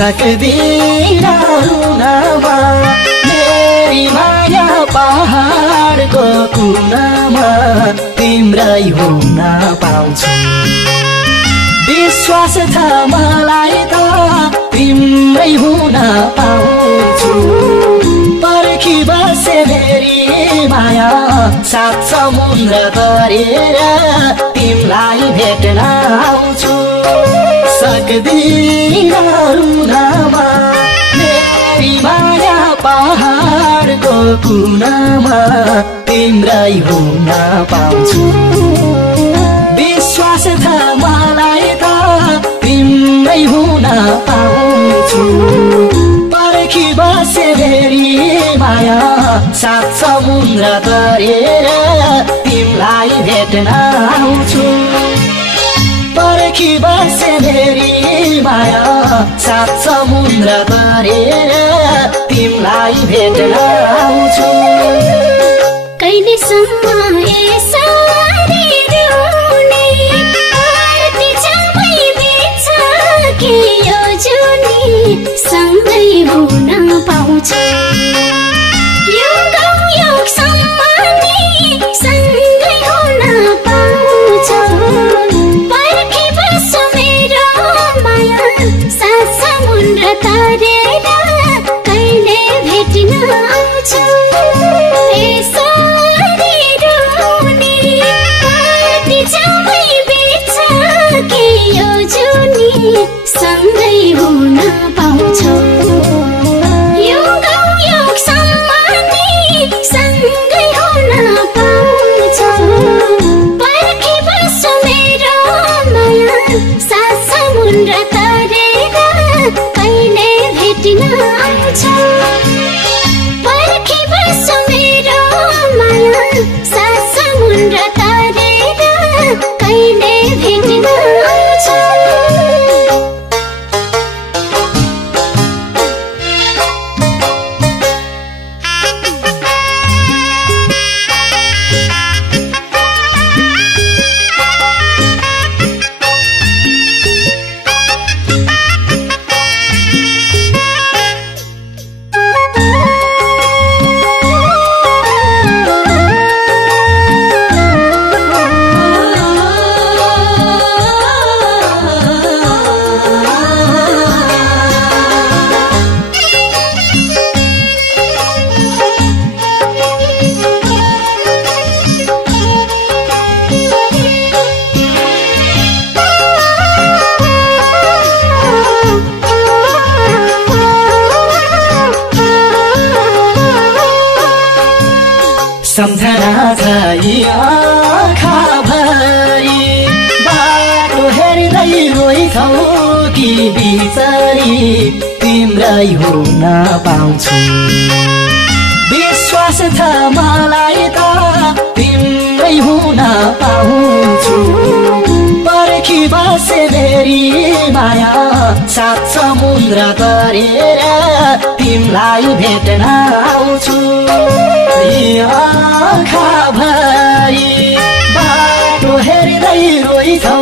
सक्दिन रुनमा मेरी माया पहाडको कुनामा तिम्रै हुन पाउँछु विश्वास छ मलाई त तिम्रै हुन पाउँछु पर्खी बसे मेरी माया सात समुद्र तरेर तिमीलाई भेट्न आउँछु सक्दिन रुनमा मेरी माया पहाडको कुनामा तिम्रै हुन पाउँछु विश्वास छ मलाई त तिम्रै हुन पाउँछु पर्खी बसे मेरी माया सात समुद्र तरेर तिमीलाई भेट्न आउँछु पर्खी बसे मेरी माया सात समुद्र तरेर तिमीलाई भेट्न आउँछु कहिलेसम्म यसरी रुने आरती जमै बित्छ कि यो जुनी सँगै हुन पाउँछ युगसम्म नि सँगै हुन पाउँछ पर्खी बस्छु मेरो माया सात समुद्र तरेर कहिले भेट्न आउँछु यसरी रुने आरती जमै बित्छ कि यो जुनी सँगै हुन पाउँछ युगसम्म नि सँगै हुन पाउँछ पर्खी बस्छु मेरो माया सात समुद्र तरेर कहिले भेट्न आउँछ पर्खी बस्छु मेरो माया सात समुद्र तरेर कहिले भेट्न आउँछ सम्झना छ यी आँखाभरि बाटो हेर्दै रोइछौ कि बिचरी तिम्रै हुन पाउँछु विश्वास छ मलाई त तिम्रै हुन पाउँछु पर्खी बसे मेरी माया सात समुद्र तरेर तिमीलाई भेट्न आउँछु आँखाभरि बाटो हेर्दै रोइछौ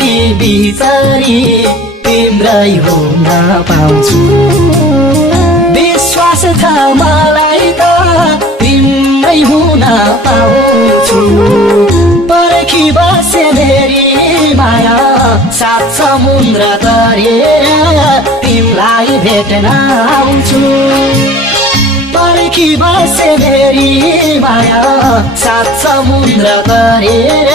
कि बिचरी तिम्रै हुन पाउँछु विश्वास छ मलाई त तिम्रै हुन पाउँछु पर्खी बसे मेरी माया सात समुद्र तरेर तिमीलाई भेट्न आउँछु पर्खी बसे मेरी माया सात समुद्र तरेर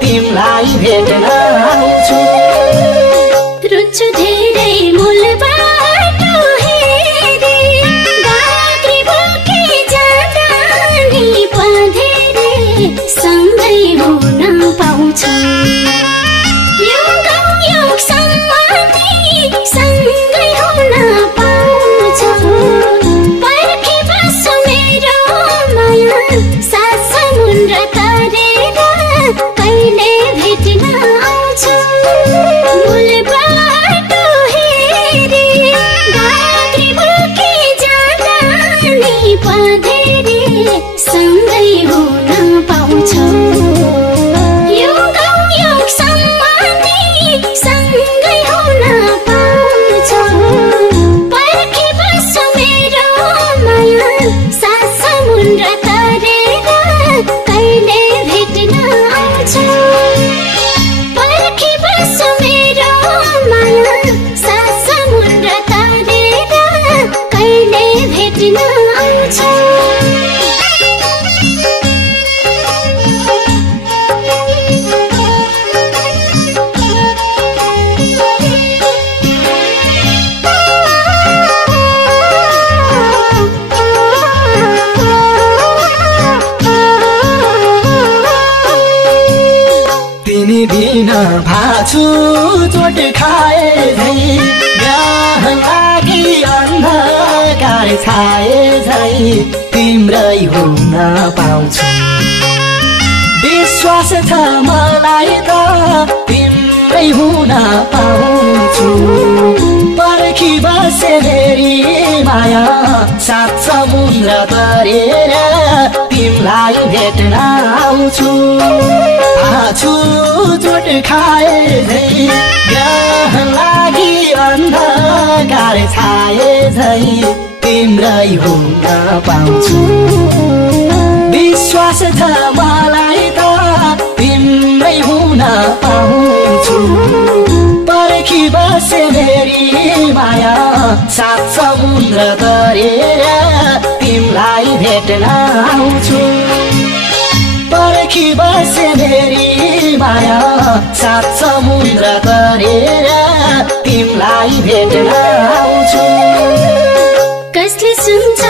तिमीलाई भेट्न आउँछु रुन्छु धेरै मूल बाटो हेरी गाग्री बोके जाँदा नि पधेरे सँगै हुन पाउँछ युगसम्म नि सँगै हुन पाउँछ पर्खी बस्छु मेरो माया सात समुद्र तरेर कहिले भेट्न आउँछ मूल बाटो हेरी गाग्री बोके जाँदा नि पधेरे सँगै हुन पाउँछ युगसम्म नि सँगै हुन पाउँछ भेट्न आउँछु तिमी बिन भाछु चोट खाए झै गाह लागि अन्धकार छाए झै तिम्रै हुन पाउँछु विश्वास छ मलाई त तिम्रै हुन पाउँछु पर्खी बसे मेरी माया सात समुद्र तरेर तिमीलाई भेट्न आउँछु आछु चोट खाए झै गाह लागि अन्धकार छाए झै तिम्रै हुन पाउँछु विश्वास छ मलाई त तिम्रै हुन पाउँछु पर्खी बसे मेरी माया सात समुद्र तरेर तिमीलाई भेट्न आउँछु पर्खी बसे मेरी माया सात समुद्र तरेर तिमीलाई भेट्न आउँछु कसले सुन्छ